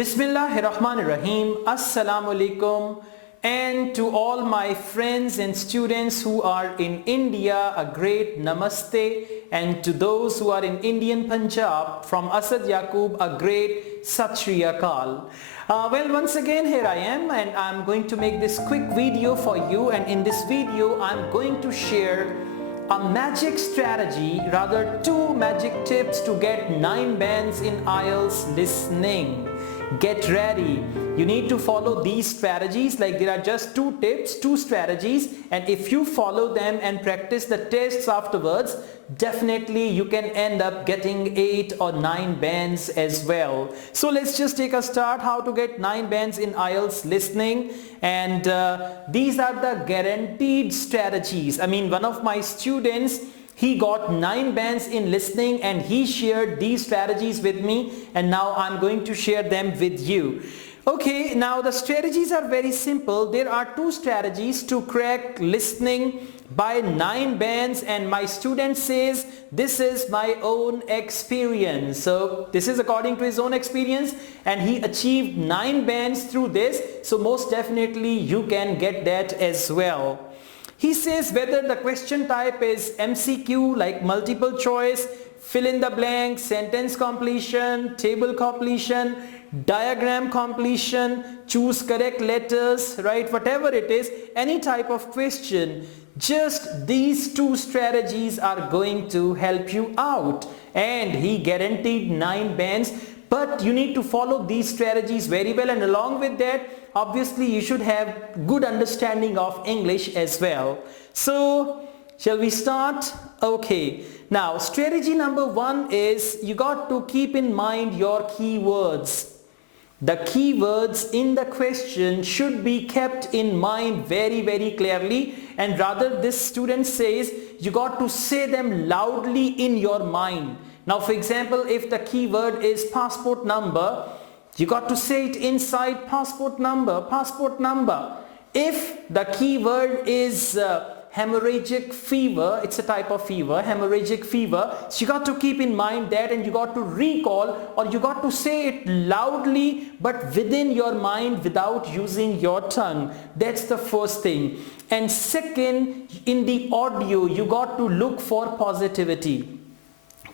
Bismillahirrahmanirrahim. Assalamu alaikum. And to all my friends and students who are in India, a great namaste. And to those who are in Indian Punjab, from Asad Yaqub, a great Sat Shri Akal. Well, once again here I am, and I'm going to make this quick video for you. And in this video I'm going to share a magic strategy, rather two magic tips to get 9 bands in IELTS listening. Get ready. You need to follow these strategies. Like, there are just 2 tips, 2 strategies, and if you follow them and practice the tests afterwards, definitely you can end up getting 8 or 9 bands as well. So let's just take a start how to get 9 bands in IELTS listening. And these are the guaranteed strategies. I mean, one of my students, he got 9 bands in listening and he shared these strategies with me, and now I'm going to share them with you. Okay, now the strategies are very simple. There are 2 strategies to crack listening by 9 bands, and my student says this is my own experience. So this is according to his own experience, and he achieved 9 bands through this. So most definitely you can get that as well. He says whether the question type is MCQ, like multiple choice, fill in the blank, sentence completion, table completion, diagram completion, choose correct letters, right? Whatever it is, any type of question, just these 2 strategies are going to help you out. And he guaranteed 9 bands, but you need to follow these strategies very well, and along with that, obviously you should have good understanding of English as well. So shall we start? Okay, now strategy number 1 is you got to keep in mind your keywords. The keywords in the question should be kept in mind very clearly, and rather this student says you got to say them loudly in your mind. Now for example, if the keyword is passport number, you got to say it inside passport number, passport number. If the keyword is hemorrhagic fever, it's a type of fever, hemorrhagic fever, so you got to keep in mind that, and you got to recall, or you got to say it loudly but within your mind without using your tongue. That's the first thing. And second, in the audio you got to look for positivity.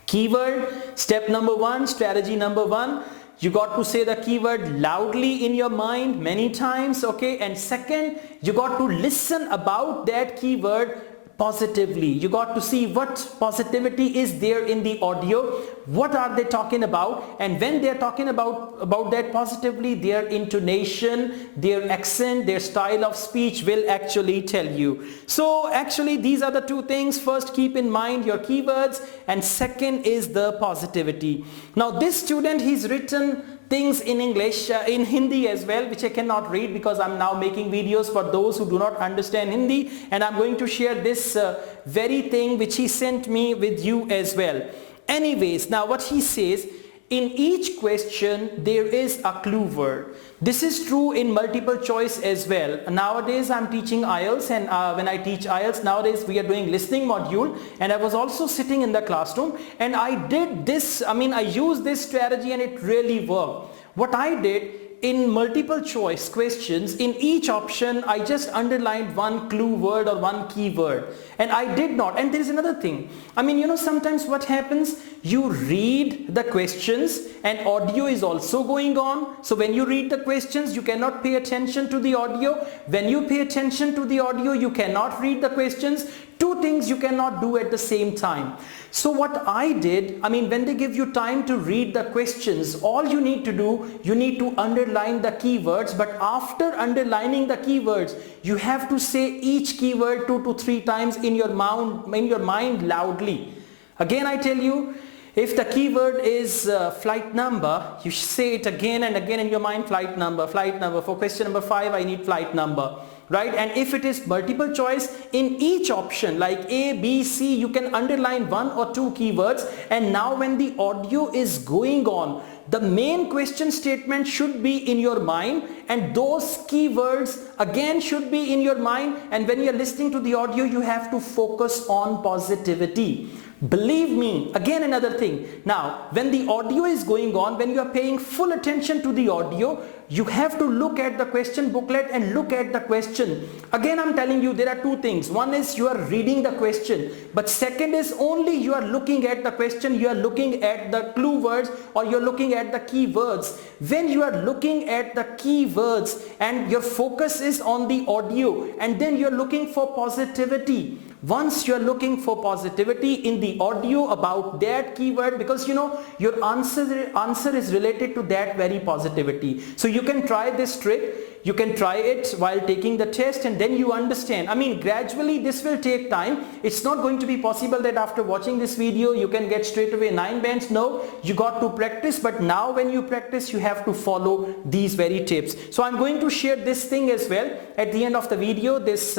Keyword, step number 1, strategy number 1, you got to say the keyword loudly in your mind many times, okay? And second, you got to listen about that keyword positively. You got to see what positivity is there in the audio, what are they talking about, and when they're talking about that positively, their intonation, their accent, their style of speech will actually tell you. So actually these are the 2 things. First, keep in mind your keywords, and second is the positivity. Now this student, he's written things in English, in Hindi as well, which I cannot read because I'm now making videos for those who do not understand Hindi, and I'm going to share this very thing which he sent me with you as well. Anyways, now what he says, in each question there is a clue word. This is true in multiple choice as well. Nowadays I'm teaching IELTS, and when I teach IELTS nowadays we are doing listening module, and I was also sitting in the classroom and I did this, I used this strategy and it really worked. What I did, in multiple choice questions, in each option I just underlined one clue word or one keyword, and I did not. And there is another thing, sometimes what happens, you read the questions and audio is also going on. So when you read the questions, you cannot pay attention to the audio. When you pay attention to the audio, you cannot read the questions. 2 things you cannot do at the same time. So what I did, when they give you time to read the questions, all you need to do, you need to underline the keywords, but after underlining the keywords, you have to say each keyword 2 to 3 times in your mind loudly. Again, I tell you, if the keyword is flight number, you say it again and again in your mind, flight number, flight number. For question number 5, I need flight number. Right? And if it is multiple choice, in each option like A, B, C, you can underline 1 or 2 keywords, and now when the audio is going on, the main question statement should be in your mind, and those keywords again should be in your mind, and when you're listening to the audio, you have to focus on positivity. Believe me, again another thing. Now, when the audio is going on, when you are paying full attention to the audio, you have to look at the question booklet and look at the question. Again, I'm telling you, there are two things. One is you are reading the question, but second is only you are looking at the question, you are looking at the clue words or you're looking at the key words. When you are looking at the key words and your focus is on the audio and then you're looking for positivity. Once you're looking for positivity in the audio about that keyword, because you know your answer is related to that very positivity. So you can try this trick, you can try it while taking the test and then you understand. I mean, gradually this will take time. It's not going to be possible that after watching this video you can get straight away 9 bands. No, you got to practice, but now when you practice you have to follow these very tips. So I'm going to share this thing as well at the end of the video, this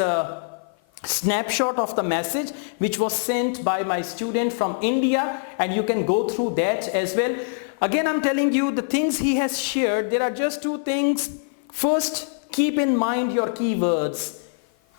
snapshot of the message which was sent by my student from India, and you can go through that as well. Again, I'm telling you the things he has shared, there are just two things. First, keep in mind your keywords.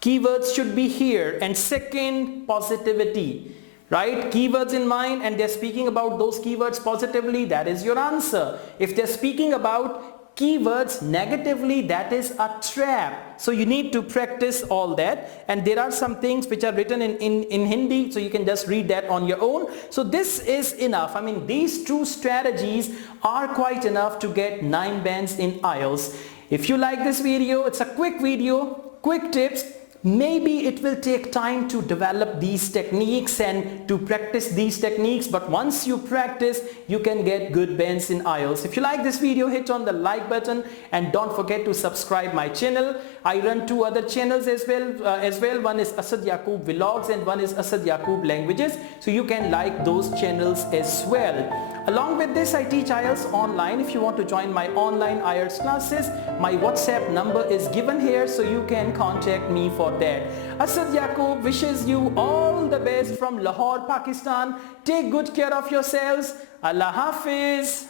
Keywords should be here. And second, positivity. Right? Keywords in mind, and they're speaking about those keywords positively, that is your answer. If they're speaking about keywords negatively, that is a trap. So you need to practice all that, and there are some things which are written in Hindi, so you can just read that on your own. So this is enough. I mean, these two strategies are quite enough to get 9 bands in IELTS. If you like this video, it's a quick video, quick tips. Maybe it will take time to develop these techniques and to practice these techniques, but once you practice, you can get good bands in IELTS. If you like this video, hit on the like button and don't forget to subscribe my channel. I run 2 other channels as well. One is Asad Yaqub Vlogs and one is Asad Yaqub Languages. So you can like those channels as well. Along with this, I teach IELTS online. If you want to join my online IELTS classes, my WhatsApp number is given here, so you can contact me for that. Asad Yaqub wishes you all the best from Lahore, Pakistan. Take good care of yourselves. Allah Hafiz.